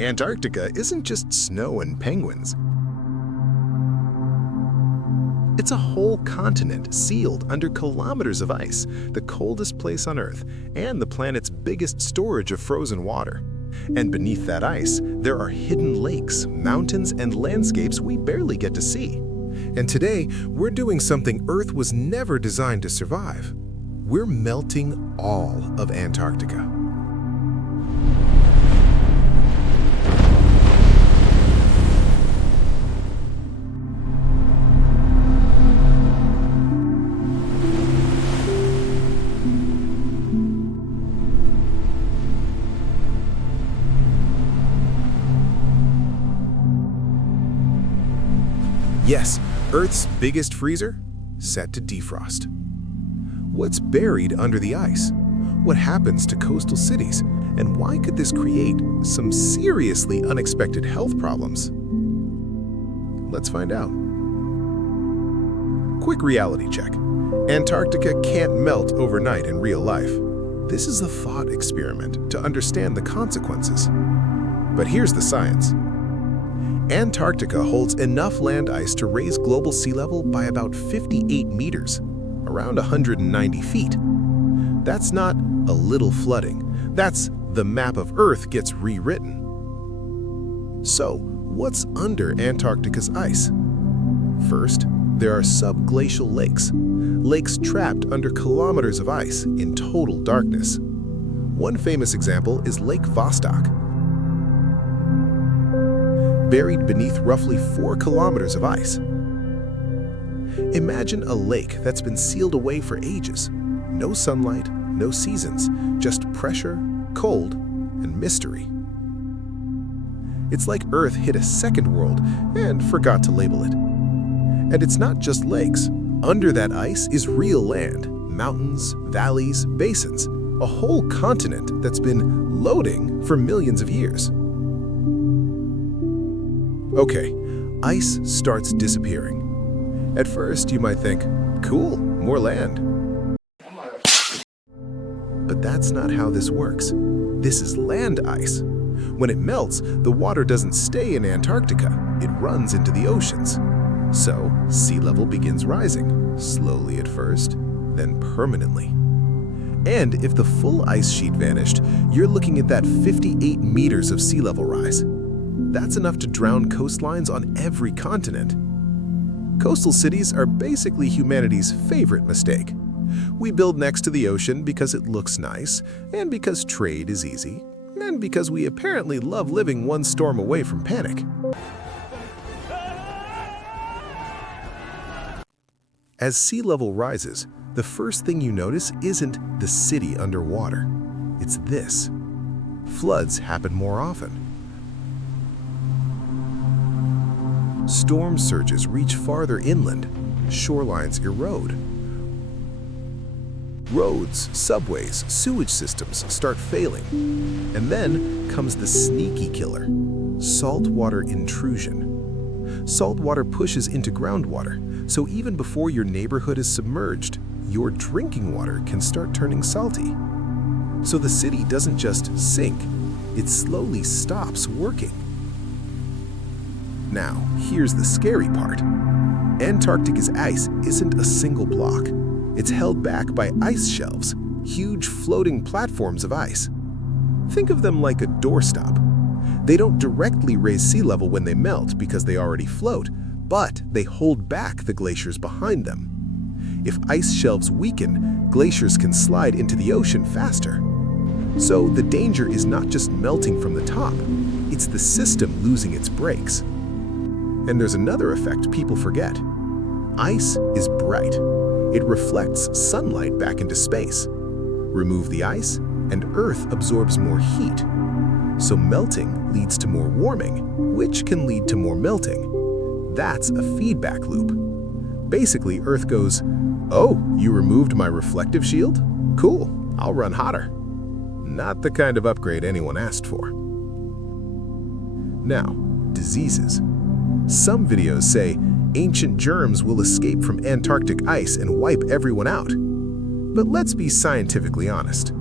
Antarctica isn't just snow and penguins. It's a whole continent sealed under kilometers of ice, the coldest place on Earth, and the planet's biggest storage of frozen water. And beneath that ice, there are hidden lakes, mountains, and landscapes we barely get to see. And today, we're doing something Earth was never designed to survive. We're melting all of Antarctica. Yes, Earth's biggest freezer, set to defrost. What's buried under the ice? What happens to coastal cities? And why could this create some seriously unexpected health problems? Let's find out. Quick reality check. Antarctica can't melt overnight in real life. This is a thought experiment to understand the consequences. But here's the science. Antarctica holds enough land ice to raise global sea level by about 58 meters, around 190 feet. That's not a little flooding. That's the map of Earth gets rewritten. So, what's under Antarctica's ice? First, there are subglacial lakes, lakes trapped under kilometers of ice in total darkness. One famous example is Lake Vostok. Buried beneath roughly 4 kilometers of ice. Imagine a lake that's been sealed away for ages. No sunlight, no seasons, just pressure, cold, and mystery. It's like Earth hit a second world and forgot to label it. And it's not just lakes. Under that ice is real land, mountains, valleys, basins, a whole continent that's been loading for millions of years. Okay, ice starts disappearing. At first, you might think, cool, more land. But that's not how this works. This is land ice. When it melts, the water doesn't stay in Antarctica. It runs into the oceans. So, sea level begins rising, slowly at first, then permanently. And if the full ice sheet vanished, you're looking at that 58 meters of sea level rise. That's enough to drown coastlines on every continent. Coastal cities are basically humanity's favorite mistake. We build next to the ocean because it looks nice, and because trade is easy, and because we apparently love living one storm away from panic. As sea level rises, the first thing you notice isn't the city underwater. It's this. Floods happen more often. Storm surges reach farther inland. Shorelines erode. Roads, subways, sewage systems start failing. And then comes the sneaky killer, saltwater intrusion. Saltwater pushes into groundwater, so even before your neighborhood is submerged, your drinking water can start turning salty. So the city doesn't just sink, it slowly stops working. Now, here's the scary part. Antarctica's ice isn't a single block. It's held back by ice shelves, huge floating platforms of ice. Think of them like a doorstop. They don't directly raise sea level when they melt because they already float, but they hold back the glaciers behind them. If ice shelves weaken, glaciers can slide into the ocean faster. So the danger is not just melting from the top, it's the system losing its brakes. And there's another effect people forget. Ice is bright. It reflects sunlight back into space. Remove the ice, and Earth absorbs more heat. So melting leads to more warming, which can lead to more melting. That's a feedback loop. Basically, Earth goes, "Oh, you removed my reflective shield? Cool, I'll run hotter." Not the kind of upgrade anyone asked for. Now, diseases. Some videos say ancient germs will escape from Antarctic ice and wipe everyone out. But let's be scientifically honest.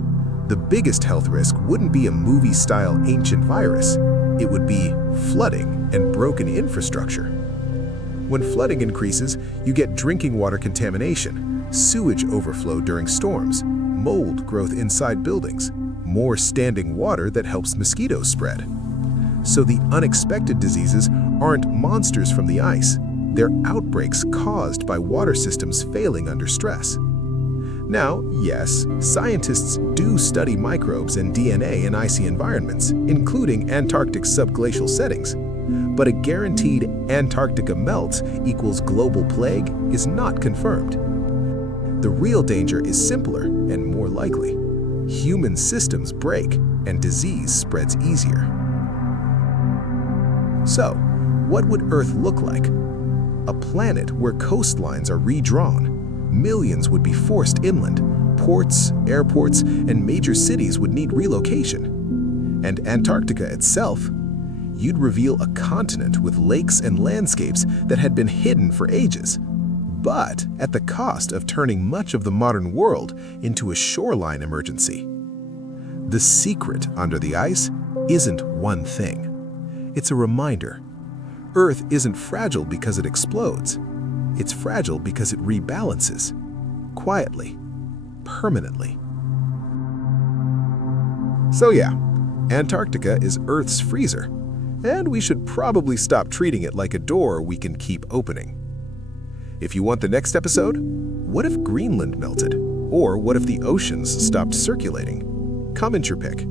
The biggest health risk wouldn't be a movie-style ancient virus. It would be flooding and broken infrastructure. When flooding increases, you get drinking water contamination, sewage overflow during storms, mold growth inside buildings, more standing water that helps mosquitoes spread. So the unexpected diseases aren't monsters from the ice. They're outbreaks caused by water systems failing under stress. Now, yes, scientists do study microbes and DNA in icy environments, including Antarctic subglacial settings. But a guaranteed Antarctica melt equals global plague is not confirmed. The real danger is simpler and more likely. Human systems break and disease spreads easier. So, what would Earth look like? A planet where coastlines are redrawn. Millions would be forced inland. Ports, airports, and major cities would need relocation. And Antarctica itself? You'd reveal a continent with lakes and landscapes that had been hidden for ages, but at the cost of turning much of the modern world into a shoreline emergency. The secret under the ice isn't one thing. It's a reminder. Earth isn't fragile because it explodes. It's fragile because it rebalances, quietly, permanently. So yeah, Antarctica is Earth's freezer, and we should probably stop treating it like a door we can keep opening. If you want the next episode, what if Greenland melted? Or what if the oceans stopped circulating? Comment your pick.